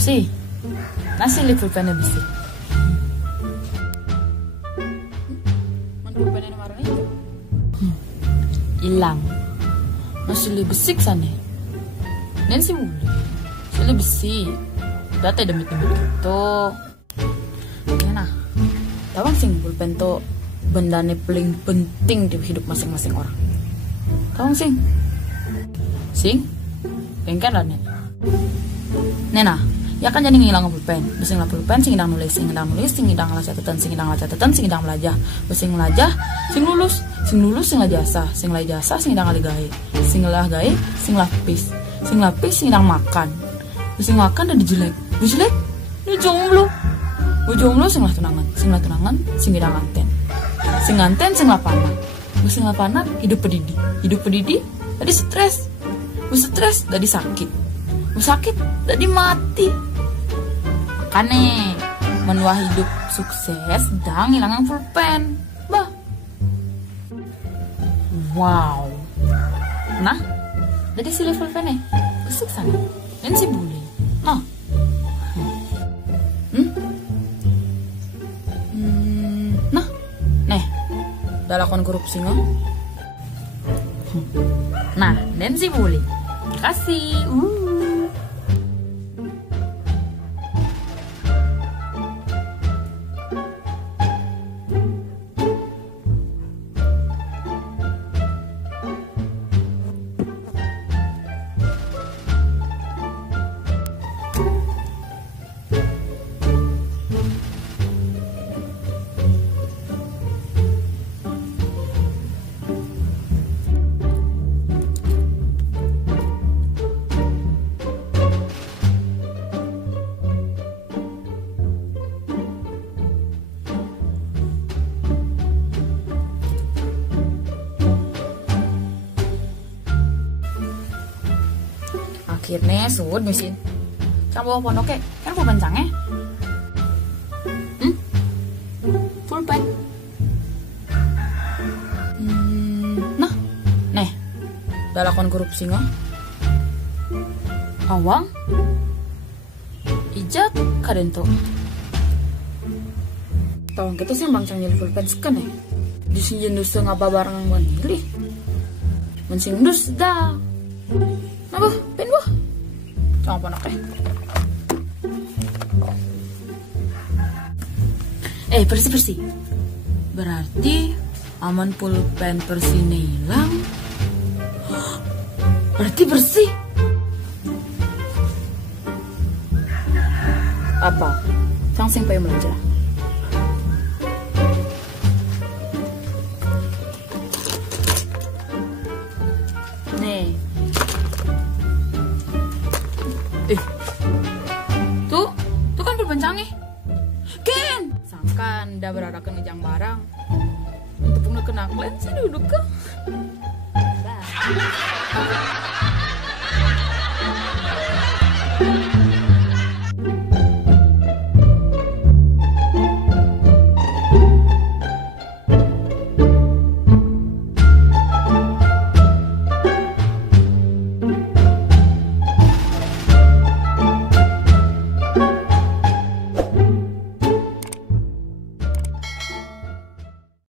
korupsi. Nasi li pulpennya bisi. Man pulpennya marah itu. Hilang. Nasi li besik sana. Nen si boleh. Sili besi. Data demit-demit gitu. Ya nah. Tawang sing pulpen tuh bendane paling penting di hidup masing-masing orang. Tawang sing. Sing? Pengken lah nih. Nena, ya kan jadi ngilang pulpen. Besi ngilang pulpen, sing ngidang nulis, sing ngidang nulis, sing ngidang ngalah catatan, sing ngidang ngalah catatan, sing ngidang melajah. Besi ngelajah, sing lulus, sing nglah jasa, sing nglah jasa, sing ngidang ngalih gawe, sing nglah gawe, sing lapis, sing lapis, sing ngidang makan. Besi makan dan dijelek, dijelek, ini jomblo. Jomblo sing nglah tunangan, sing ngidang anten, sing nganten, sing nglah panah. Besi nglah panah, hidup pedidi, tadi stres. Stres tadi sakit. Sakit tadi mati. Makanya menua hidup sukses dan hilangan pulpen. Bah. Wow. Nah, jadi si pulpennya besok sana. Dan si boleh. Nah. Nah. Nih. Dalakon korupsi nggak? Nah, dan si boleh. Kasih. Akhirnya suud mesin. Campur pondoknya kan pulpen canggih. Pulpen. Nah, nih, dalakon korupsi nggak? Awang, ijat kadento. Tawang kita sih bang canggih pulpen sekan ya. Di sini dus ngapa barang manili. Mensing dus dah. Napa? Pen wah. Jangan panak bersih. Berarti aman pulpen Persine hilang. Berarti bersih. Apa? Langsung pengen belajar. Nih. Tuh kan pulpen canggih. Ken, sangkan dah berada ke ngejang barang. Untuk pengen kenaklen sih duduk ke.